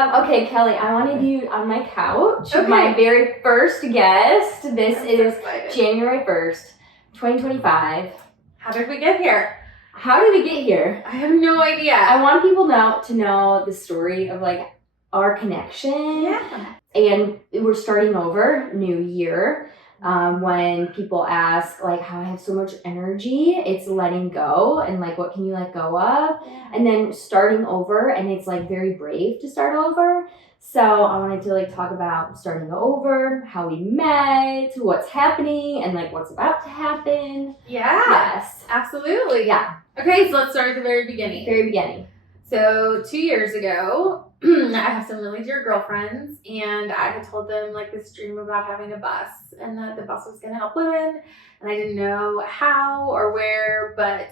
Okay, Kelly, I wanted you on my couch. Okay. My very first guest. This I'm is so excited. January 1st, 2025. How did we get here? How did we get here? I have no idea. I want people to know the story of like our connection. Yeah. And we're starting over, new year. When people ask like how I have so much energy, it's letting go and like what can you let go of? Yeah. And then starting over, and it's like very brave to start over. So I wanted to like talk about starting over, how we met, what's happening, and like what's about to happen. Yeah. Yes. Absolutely. Yeah. Okay, so let's start at the very beginning. Very beginning. So 2 years ago, I have some really dear girlfriends, and I had told them like this dream about having a bus, and that the bus was going to help women, and I didn't know how or where, but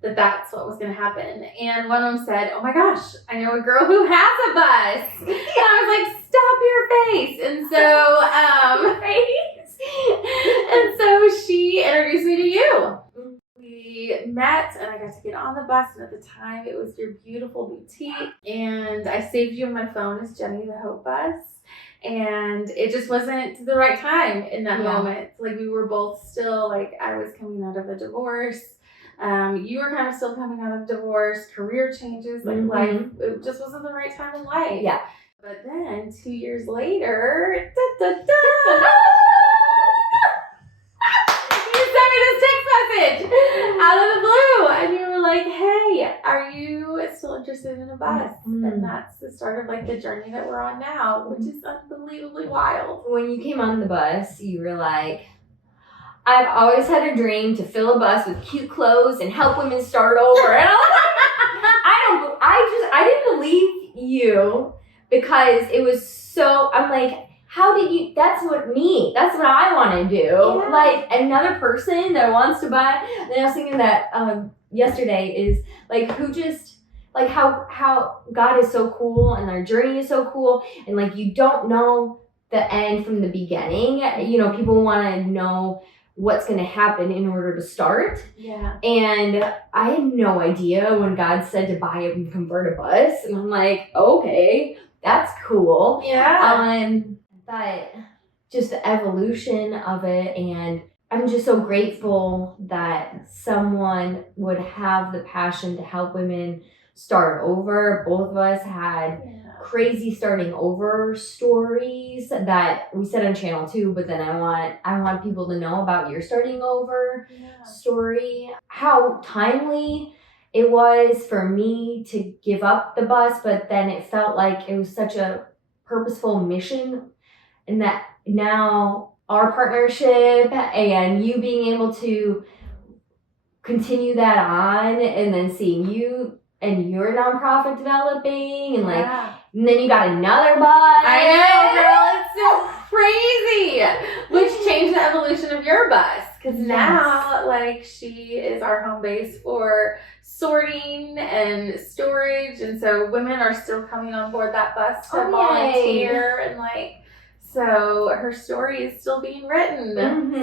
that's what was going to happen. And one of them said, "Oh my gosh, I know a girl who has a bus." And I was like, "Stop your face!" And so she introduced me to you. We met and I got to get on the bus, and at the time it was your beautiful boutique, and I saved you on my phone as Jenny the Hope Bus, and it just wasn't the right time in that moment. Like we were both still like, I was coming out of a divorce, you were kind of still coming out of divorce, career changes, like life, it just wasn't the right time in life. Yeah. But then 2 years later, message out of the blue, and you were like, "Hey, are you still interested in a bus?" And that's the start of like the journey that we're on now, which is unbelievably wild. When you came on the bus, you were like, "I've always had a dream to fill a bus with cute clothes and help women start over." And I didn't believe you, because it was so, I'm like, how did you, that's what I want to do. Yeah. Like another person that wants to buy. And I was thinking that yesterday is like, who just, like how God is so cool and our journey is so cool. And like, you don't know the end from the beginning. You know, people want to know what's going to happen in order to start. Yeah. And I had no idea when God said to buy and convert a bus. And I'm like, okay, that's cool. Yeah. But just the evolution of it, and I'm just so grateful that someone would have the passion to help women start over. Both of us had crazy starting over stories that we said on channel 2, but then I want people to know about your starting over story. How timely it was for me to give up the bus, but then it felt like it was such a purposeful mission. And that now our partnership and you being able to continue that on, and then seeing you and your nonprofit developing, and like, and then you got another bus. I know, girl, it's so crazy. Which changed the evolution of your bus, because now like she is our home base for sorting and storage, and so women are still coming on board that bus to volunteer, and like, so her story is still being written.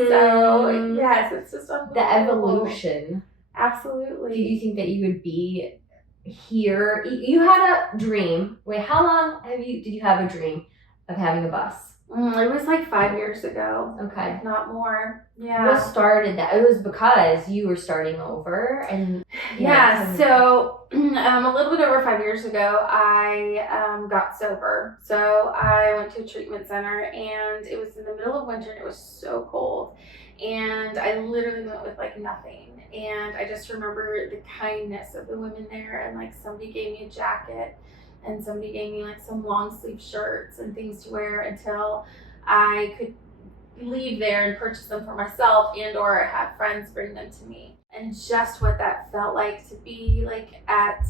So yes, it's just unbelievable. The evolution. Absolutely. Did you think that you would be here? You had a dream. Wait, how long did you have a dream of having a bus? It was like 5 years ago. Okay. If not more. Yeah. What started that? It was because you were starting over, and so a little bit over 5 years ago, I got sober. So I went to a treatment center, and it was in the middle of winter, and it was so cold, and I literally went with like nothing, and I just remember the kindness of the women there, and like somebody gave me a jacket, and somebody gave me like some long sleeve shirts and things to wear until I could leave there and purchase them for myself, and or have friends bring them to me. And just what that felt like to be like at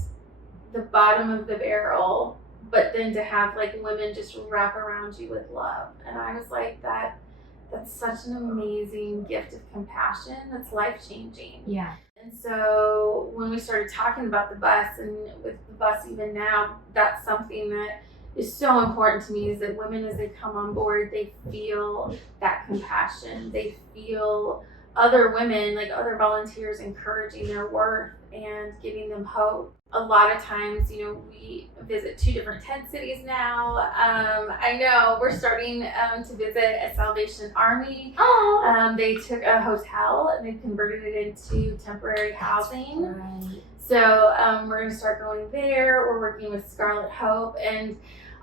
the bottom of the barrel, but then to have like women just wrap around you with love. And I was like, that's such an amazing gift of compassion that's life-changing. Yeah. And so when we started talking about the bus, and with the bus even now, that's something that is so important to me, is that women, as they come on board, they feel that compassion. They feel other women, like other volunteers, encouraging their worth and giving them hope. A lot of times, we visit 2 different tent cities now. I know we're starting to visit a Salvation Army. Oh. They took a hotel and they converted it into temporary housing. Right. So we're going to start going there. We're working with Scarlet Hope and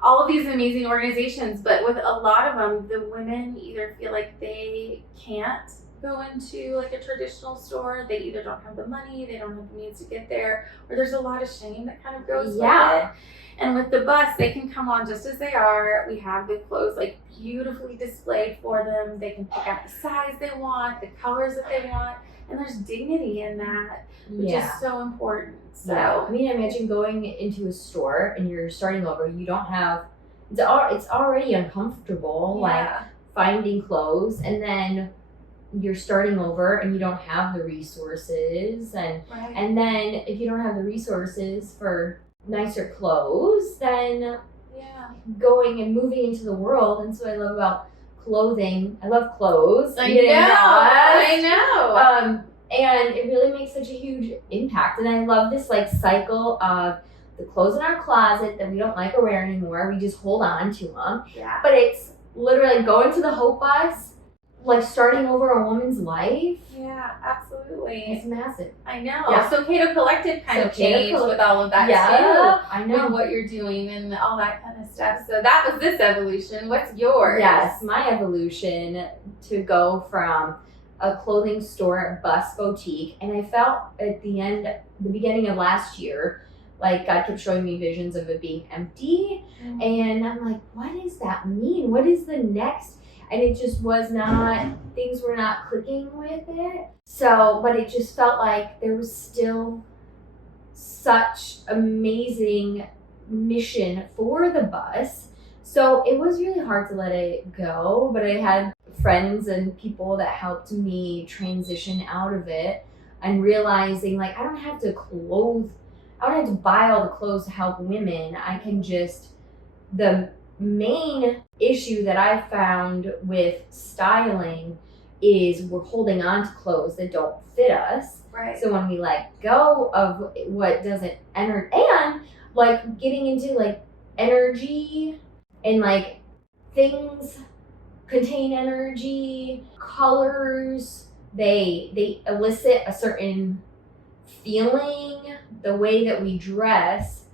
all of these amazing organizations. But with a lot of them, the women either feel like they can't go into like a traditional store. They either don't have the money, they don't have the means to get there, or there's a lot of shame that kind of goes with it. And with the bus, they can come on just as they are. We have the clothes like beautifully displayed for them. They can pick out the size they want, the colors that they want, and there's dignity in that, which is so important. So I mean, imagine going into a store and you're starting over. You don't have, it's already uncomfortable, like finding clothes, and then you're starting over and you don't have the resources, and then if you don't have the resources for nicer clothes, then going and moving into the world. And so I love about clothing, I love clothes. I know. And it really makes such a huge impact. And I love this like cycle of the clothes in our closet that we don't like or wear anymore, we just hold on to them. But it's literally going to the Hope Bus, like starting over a woman's life. Yeah, absolutely. It's massive. I know. So Cato Collective kind of changed with all of that too. I know. With what you're doing and all that kind of stuff. So that was this evolution. What's yours? Yes, my evolution to go from a clothing store bus boutique, and I felt at the beginning of last year, like God kept showing me visions of it being empty, and I'm like, what does that mean? What is the next? And it just was not, things were not clicking with it. So, but it just felt like there was still such amazing mission for the bus. So it was really hard to let it go, but I had friends and people that helped me transition out of it, and realizing like I don't have to buy all the clothes to help women. I can just, the main issue that I found with styling is we're holding on to clothes that don't fit us. Right. So when we let go of what doesn't enter, and like getting into like energy and like things contain energy, colors, they elicit a certain feeling. The way that we dress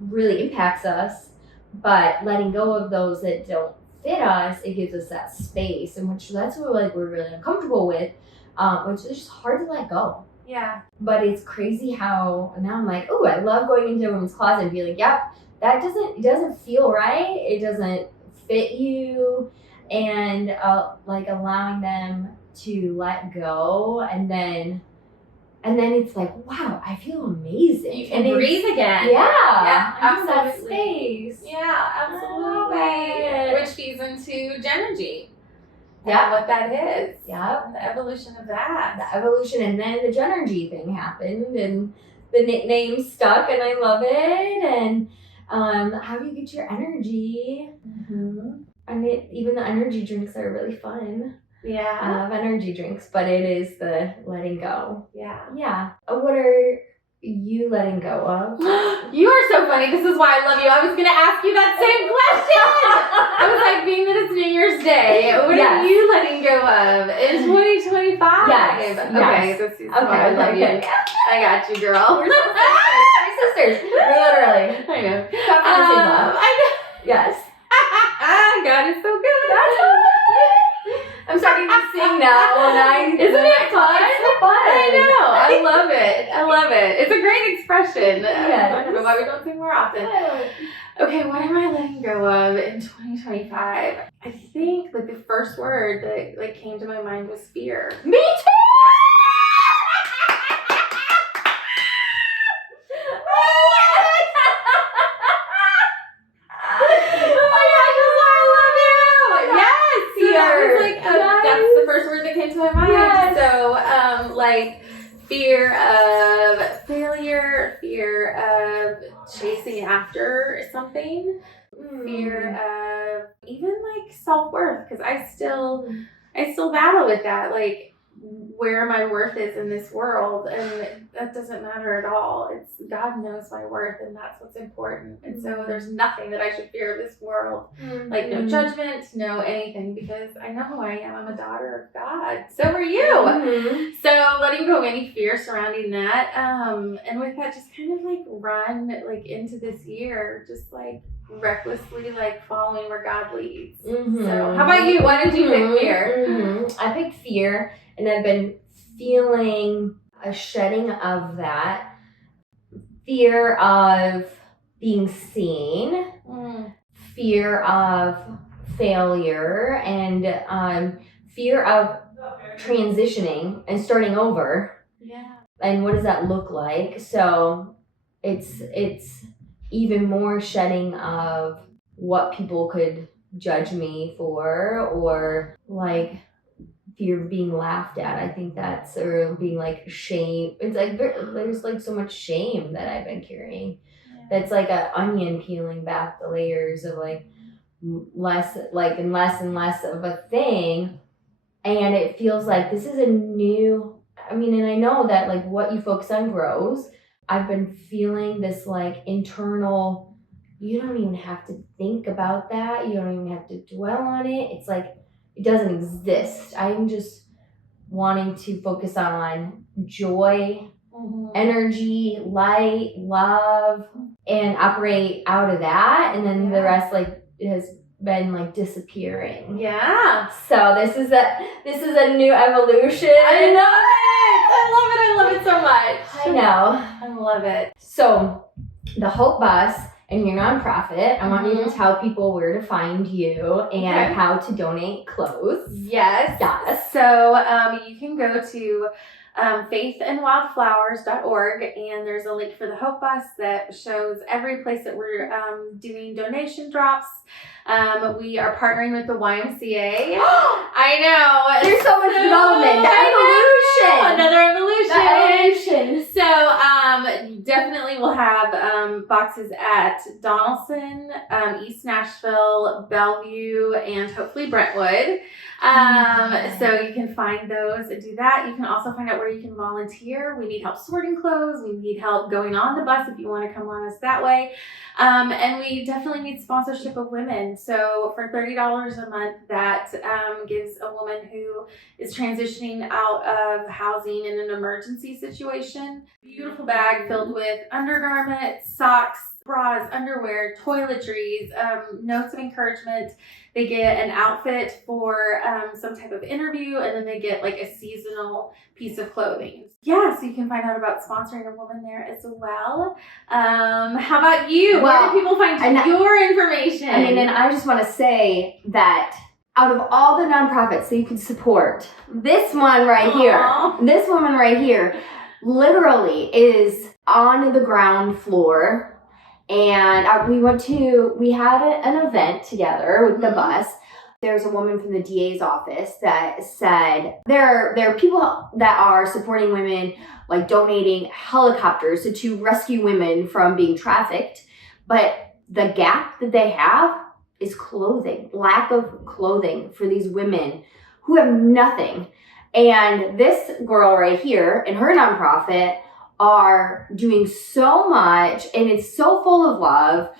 really impacts us. But letting go of those that don't fit us, it gives us that space, and that's what we're really uncomfortable with, which is just hard to let go. Yeah. But it's crazy how now I'm like, oh, I love going into a woman's closet and be like, yep, it doesn't feel right. It doesn't fit you, and like allowing them to let go, and then it's like, wow, I feel amazing. You can breathe again. Yeah, absolutely. That space. Yeah, absolutely. Which feeds into Genergy. Yeah, what that is. Yeah, and the evolution of that. The evolution, and then the Genergy thing happened, and the nickname stuck, and I love it. And how do you get your energy? And even the energy drinks are really fun. Yeah. I love energy drinks, but it is the letting go. Yeah. What are you letting go of? You are so funny. This is why I love you. I was going to ask you that same question. I was like, being that it's New Year's Day, what are you letting go of in 2025? Yes. Okay, I love you. I got you, girl. We're sisters. We're literally. I know. I know. Yes. God is so good. I'm starting to sing now. Isn't it fun? It's so fun. I know. I love it. It's a great expression. Yes. I don't know why we don't sing more often. Okay, what am I letting go of in 2025? I think like the first word that like came to my mind was fear. Me too. Fear of failure, fear of chasing after something, fear of even like self-worth, because I still battle with that. Like where my worth is in this world, and that doesn't matter at all. It's God knows my worth, and that's what's important. And so there's nothing that I should fear of this world, like no judgment, no anything, because I know who I am. I'm a daughter of God. So are you. So letting go of any fear surrounding that, and with that, just kind of like run like into this year, just like recklessly like following where God leads. So how about you? Why did you pick fear? I picked fear, and I've been feeling a shedding of that. Fear of being seen, fear of failure, and fear of transitioning and starting over. Yeah. And what does that look like? So it's even more shedding of what people could judge me for, or like fear of being laughed at. I think that's, or being like shame. It's like there's like so much shame that I've been carrying. That's like an onion peeling back the layers of like less and less of a thing. And it feels like this is a new, and I know that like what you focus on grows. I've been feeling this like internal, you don't even have to think about that. You don't even have to dwell on it. It's like, it doesn't exist. I'm just wanting to focus on joy, energy, light, love, and operate out of that. And then the rest like has been like disappearing. Yeah. So this is a new evolution. I love it so much. I know. I love it. So the Hope Bus and your nonprofit, I want you to tell people where to find you and how to donate clothes. Yes. So you can go to faithandwildflowers.org, and there's a link for the Hope Bus that shows every place that we're doing donation drops. We are partnering with the YMCA. I know. There's so much development. Another evolution. The evolution. So definitely we'll have boxes at Donaldson, East Nashville, Bellevue, and hopefully Brentwood. So you can find those and do that. You can also find out where you can volunteer. We need help sorting clothes. We need help going on the bus if you want to come on us that way. And we definitely need sponsorship of women. So for $30 a month, that gives a woman who is transitioning out of housing in an emergency situation beautiful bag filled with undergarments, socks, bras, underwear, toiletries, notes of encouragement. They get an outfit for some type of interview, and then they get like a seasonal piece of clothing. Yeah, so you can find out about sponsoring a woman there as well. How about you? Where do people find your information? And I just want to say that out of all the nonprofits that you can support, this one right here, this woman right here, literally is on the ground floor. And we had an event together with the bus. There's a woman from the DA's office that said there are people that are supporting women, like donating helicopters to rescue women from being trafficked. But the gap that they have is clothing, lack of clothing for these women who have nothing. And this girl right here and her nonprofit are doing so much, and it's so full of love.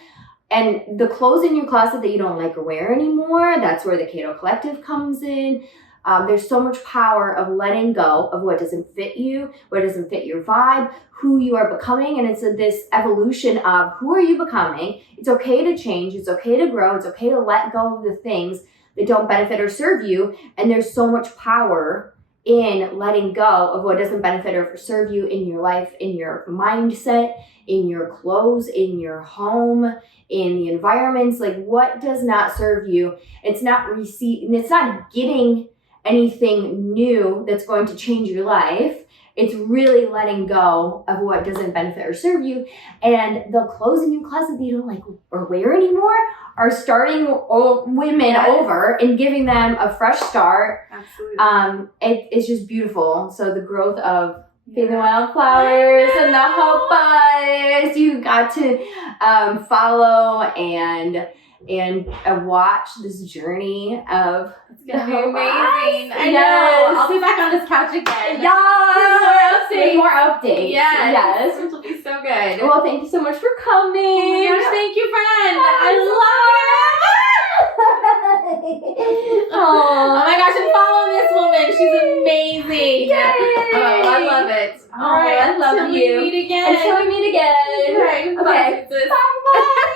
And the clothes in your closet that you don't like or wear anymore, that's where the Cato Collective comes in. There's so much power of letting go of what doesn't fit you, what doesn't fit your vibe, who you are becoming. And it's this evolution of who are you becoming. It's okay to change. It's okay to grow. It's okay to let go of the things that don't benefit or serve you. And there's so much power in letting go of what doesn't benefit or serve you in your life, in your mindset, in your clothes, in your home, in the environments. Like, what does not serve you? It's not it's not getting anything new that's going to change your life. It's really letting go of what doesn't benefit or serve you. And the clothes in your closet that you don't like or wear anymore are starting women over and giving them a fresh start. Absolutely. It's just beautiful. So the growth of Faith and Wildflowers and the Hope Bus, you got to follow and and watch this journey of It's gonna be amazing. I Yes. know. I'll be back on this couch again. yes, With with more updates. Yes. Which will be so good. Well, thank you so much for coming. Oh my gosh, thank you, friend. I love Oh my gosh, and follow this woman. She's amazing. Yay. Oh, I love it. All right, I love until you. we meet again. Until we meet again. Okay, bye. Bye.